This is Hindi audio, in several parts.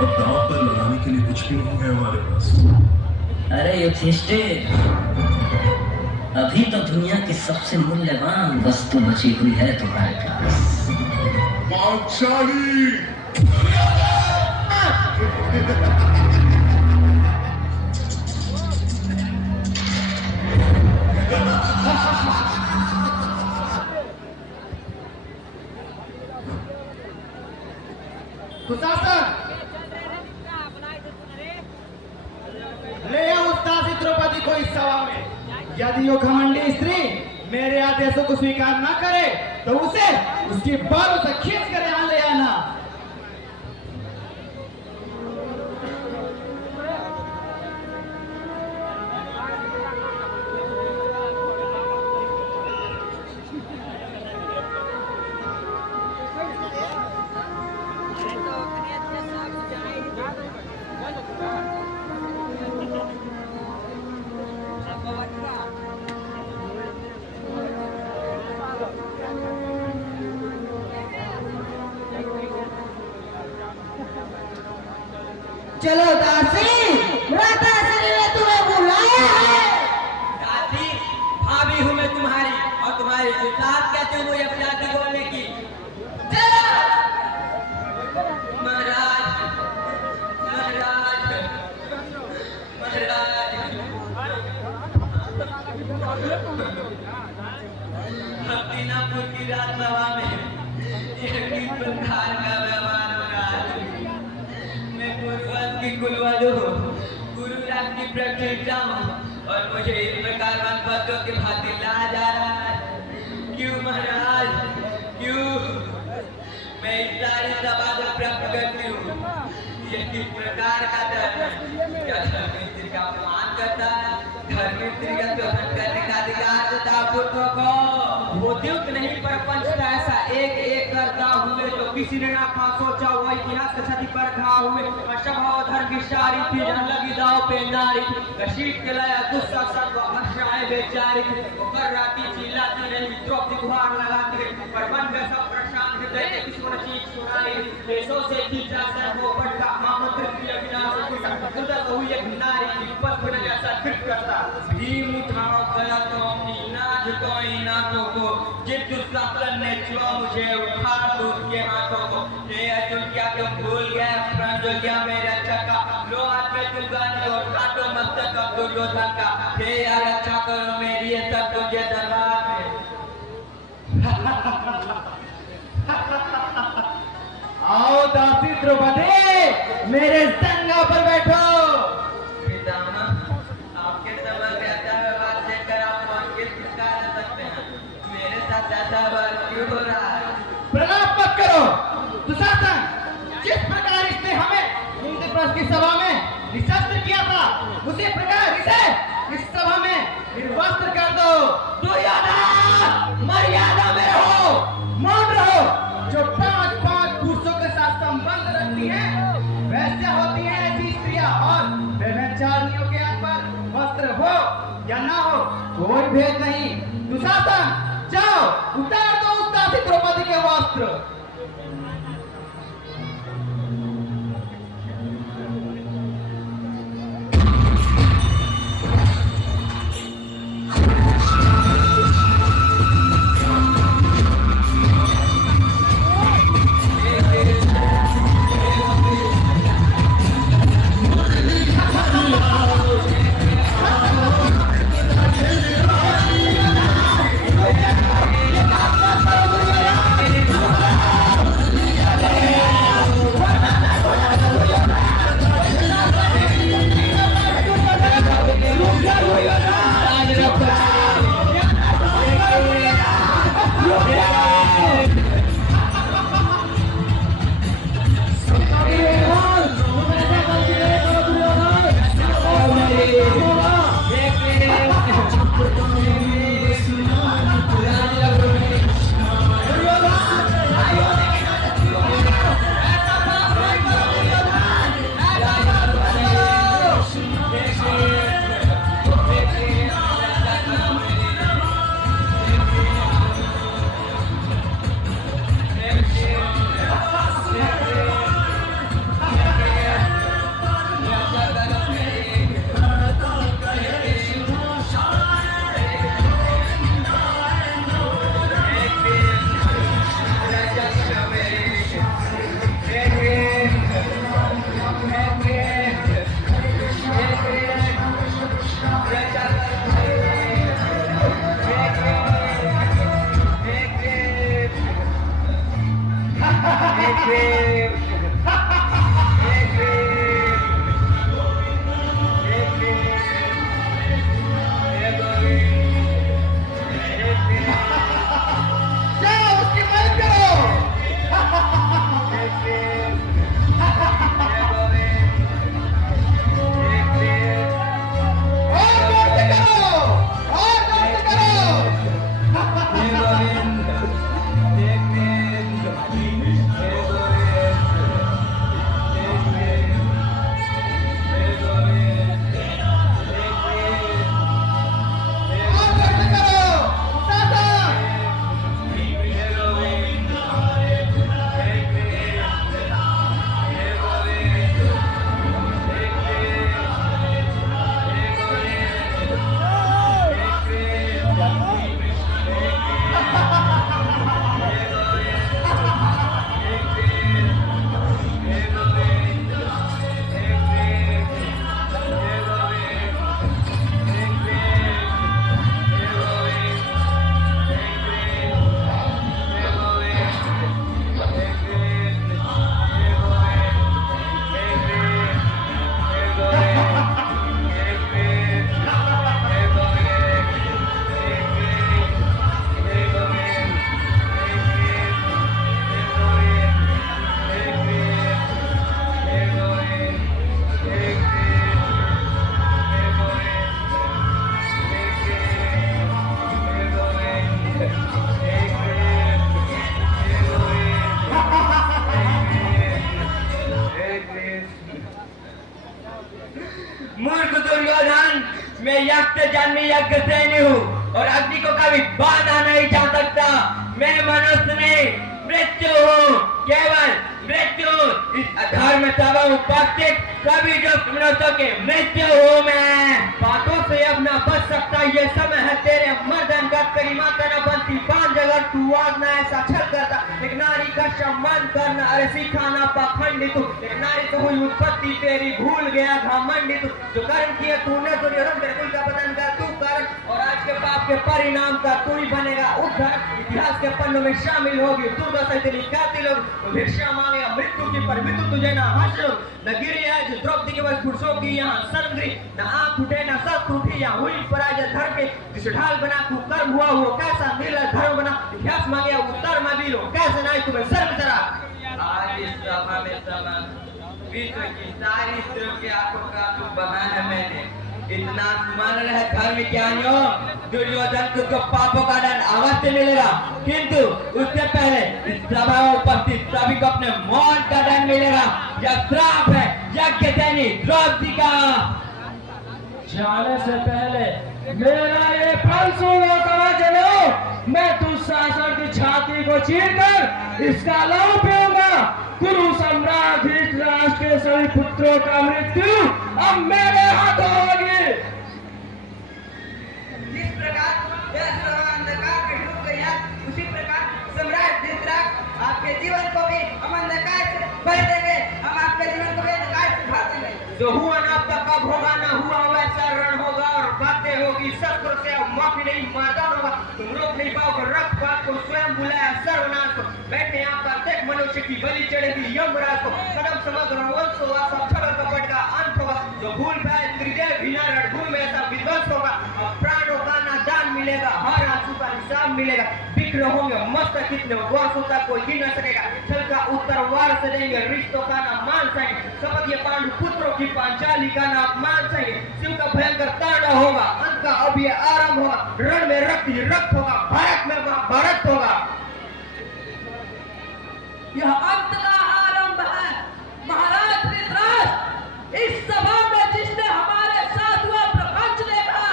और दांव पर लगाने के लिए कुछ भी नहीं है हमारे पास। अरे युधिष्ठिर, अभी तो दुनिया की सबसे मूल्यवान वस्तु बची हुई है तुम्हारे पास। पांचाली। दुशासन, ले आओ उस दासी द्रौपदी को इस सभा में। यदि वो घमंडी स्त्री मेरे आदेशों को स्वीकार न करे तो उसे उसकी बालों से खींच कर यहाँ ले आना। चलो दासी, राताश्री ने तुम्हें बुलाया है। दासी, भाभी हूँ मैं तुम्हारी, और तुम्हारी जुटात कहते हो मुझे अपनी बोलने की। चलो। महाराज, महाराज, महाराज, हस्तिनापुर की राजसभा में यह किस प्रकार का व्यवहार हो रहा है? मैं कुरुवंश की कुलवधू हूँ, कुरुराज की प्रतिष्ठा हूँ, और मुझे इस प्रकार वनपतियों के भांति लाया जा रहा है। क्यों महाराज, क्यों? मैं इस सारी सभा को प्राप्त करती हूँ, यह किस प्रकार का धर्म है? क्या धर्म स्त्री का अपमान करता है? धर्म स्त्री का शोषण करने का अधिकार देता है पुरुषों को? भूत्युक्त नहीं परपंच का ऐसा एक एक करता हुए तो किसी ने ना था सोचा हुआ इतिहास का छति पर खा हुए अशभाव धर्म की शारी थी जन लगी दाव पे नारी कशीट के लाया दुस्शासन को अशाएं बेचारी कर राती चिल्लाती रही द्रौपदी गुहार लगाती रही पर मन में सब प्रशांत हृदय के किसी को चीख सुनाई देशों से खींचा सर वो बढ़ता आमंत्रित किया विनाश दुर्दशा हुई एक नारी विपद बन ऐसा फिर करता भीम उठाओ गया तो अपनी नाज कोई नाकों को जिस दुशासन ने छुआ मुझे उठा दो उसके हाथों को। हे अर्जुन, क्या तुम भूल गए प्राण क्या मेरे अच्छा का लो हाथ में तुम गाने और काटो मस्तक अब दुर्योधन का। हे यार अच्छा करो मेरी ये सब तुझे दरबार में। आओ दासी द्रौपदी मेरे संगा पर बैठो। पितामह, आपके समझ में आता है बात देखकर आप कौन किस प्रकार रह सकते हैं? मेरे साथ ऐसा बात क्यों हो रहा है? प्रलाप मत करो दुशासन, जिस प्रकार इसने हमें इंद्रप्रस्थ की सभा में निशस्त्र किया था उसी प्रकार इसे इस सभा में निर्वस्त्र कर दो। दुर्योधन, मर्यादा में रहो, मौन रहो। जो पांच पांच पुरुषों के साथ संबंध रखती हैं वैसे होती हैं ऐसी स्त्रियां, और व्यभिचारियों के हाथ पर वस्त्र हो या ना हो कोई भेद नहीं। दुशासन, जाओ उतार दो उस दासी द्रौपदी के वस्त्र। भीम, एक भीम, एक भीम, एक गोविंद, एक भीम, जाओ उसकी मदद करो। एक भीम, एक गोविंद, एक भीम, और जोर से करो, और जोर से करो। एक गोविंद, एक भीम, एक गोविंद, एक भीम, एक गोविंद, एक भीम, और जोर से करो। शासन। एक गोविंद, एक भीम, एक गोविंद, एक भीम, एक गोविंद, मूर्ख दुर्योधन, मैं यज्ञ जन्मी यज्ञ सैनी हूँ और अग्नि को कभी बांधा नहीं जा सकता। मैं मनुष्य नहीं, मृत्यु हूँ, केवल मृत्यु। इस अधर्म तवा उपस्थित सभी जो मनुष्यों के मृत्यु हूँ मैं। बातों से अब न बच सकता, ये समय है तेरे मर्दन का। तेरी माता न बनती पांच जगह तू आज न ऐसा छल करता। एक नारी का सम्मान करना अरे सिखाना पाखंडी तू। एक नारी तो हुई उत्पत्ति तेरी, भूल गया घमंडी तू। जो कर्म किया तूने दुर्योधन, तेरे कुल का बदन का तू कारण, और आज के पाप के परिणाम का तू ही बनेगा उद्धार। इतिहास के पन्नों में शामिल होगी दुर्दशा तेरी कातिल होगी। तो भिक्षा मांगेगा मृत्यु की, पर मृत्यु तुझे ना हासिल। न गिरी है जो द्रौपदी के बस पुरुषों की यहाँ शर्मगिरी। न आंख उठे न सस टूटी, यहाँ हुई पराजय धर्म के। जिसे ढाल बना तू कर्म हुआ वो कैसा नीला धर्म बना। इतिहास मांगे उत्तर में भी लो, कैसे नहीं तुम्हें शर्म जरा। आज इस सभा में सभा विश्व की सारी स्त्रियों की आंखों का तू बहा है मैंने। इतना स्मरण है धर्म ज्ञानियों, दुर्योधन को पापों का दंड अवश्य मिलेगा, किंतु उससे पहले इस सभा में उपस्थित सभी को अपने मौत का दंड मिलेगा। यह श्राप है यज्ञ सैनी द्रौपदी का। जाने से पहले मेरा ये फल सुनो समझ लो। मैं दुशासन की छाती को चीरकर इसका लहू पीऊंगा। कुरु सम्राट धृतराष्ट्र के सभी पुत्रों का मृत्यु अब मेरे हाथों होगी। जिस प्रकार यह सभा अंधकार में डूब गई है, उसी प्रकार सम्राट धृतराष्ट्र आपके जीवन को भी हम अंधकार से भर देंगे। हम आपके जीवन को भी अंधकार से भर देंगे। जो हुआ ना अब तक कब होगा, ना हुआ वैसा रण होगा और बातें होगी शस्त्र से। अब माफी नहीं मैदान होगा, तुम रोक नहीं पाओगे रक्तपात को। स्वयं बुलाया सर्वनाश को, बैठे यहाँ प्रत्येक मनुष्य की बलि चढ़ेगी यमराज को। कदम समग्र वंश होगा, सब छल कपट का अंत होगा। जो भूल पाए त्रिजय बिना रणभूमि में ऐसा विध्वंस होगा। अब प्राणों का ना दान मिलेगा, हर आंसू का हिसाब मिलेगा। बिखरे होंगे मस्तक कितने वर्षों तक कोई गिन न सकेगा। छल का उत्तर वार से देंगे, रिश्तों का ना मान सकेंगे। शपथ ये पांडु पुत्रों की पांचाली का ना अपमान सकेंगे। शिव का भयंकर तांडव होगा, अंत का अब ये आरंभ होगा। रण में रक्त ही रक्त होगा, भारत में महाभारत होगा। यह अंत का आरंभ है। महाराज धृतराष्ट्र, इस सभा में जिसने हमारे साथ हुआ प्रपंच देखा,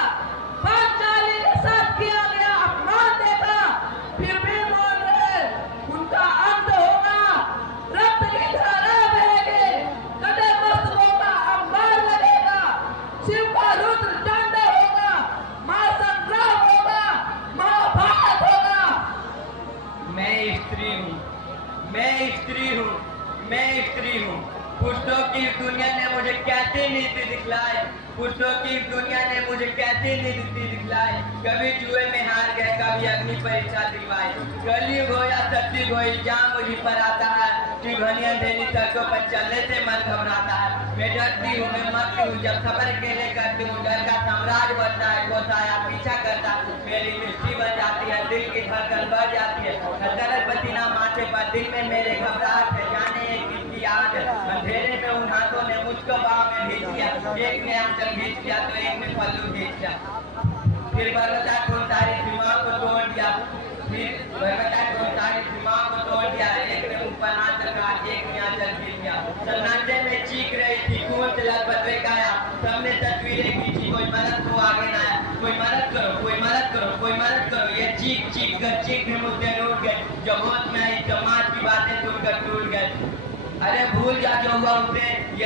पांचाली के साथ किया गया अपमान देखा, फिर भी मौन रहे, उनका अंत होगा। रक्त की धारा बहेगी, कटे मस्तकों का अंबार लगेगा। शिव का रुद्र तांडव होगा, महासंग्राम होगा, महाभारत होगा। मैं स्त्री हूँ, मैं स्त्री हूँ, मैं स्त्री हूँ। पुरुषों की दुनिया ने मुझे कैसी नीति दिखलाई, पुरुषों की दुनिया ने मुझे कैसी नीति दिखलाई। कभी जुए में हार गए, कभी अग्नि परीक्षा दिलवाई। कलयुग हो या सतयुग हो, इल्जाम मुझी पर आता है। मिट्टी घनिया देनी सड़कों पर चलने से मन घबराता है। मैं डरती हूँ, मैं मरती हूँ, जब सफर अकेले करती हूँ डर का साम्राज्य बनता है, गोसाया पीछा करता है, मेरी मिट्टी बन जाती है, दिल की धड़कन बढ़ जाती है, दर्द पसीना माथे पर, दिल में मेरे घबराहट है, जाने ये किसकी याद है। अंधेरे में उन हाथों ने मुझको बाह में भेज दिया, एक ने आंचल खींच दिया तो एक ने पल्लू खींच दिया, फिर बरबता को सारी दिमाग को तोड़ दिया, फिर बरबता को सारी दिमाग को तोड़ दिया, एक ने ऊपर हाथ रखा, एक ने आंचल खींच दिया। सन्नाटे में चीख रही थी, कुएं से लड़बड़े गाया, सबने तस्वीरें खींची, कोई मदद को आगे ना आया, कोई मदद करो, कोई मदद करो, कोई मदद करो। ये चीख चीख कर मुद्दे रूठ गए, जो होश में आई समाज की बातें सुनकर टूट गए। अरे भूल जा जो हुआ उसे, ये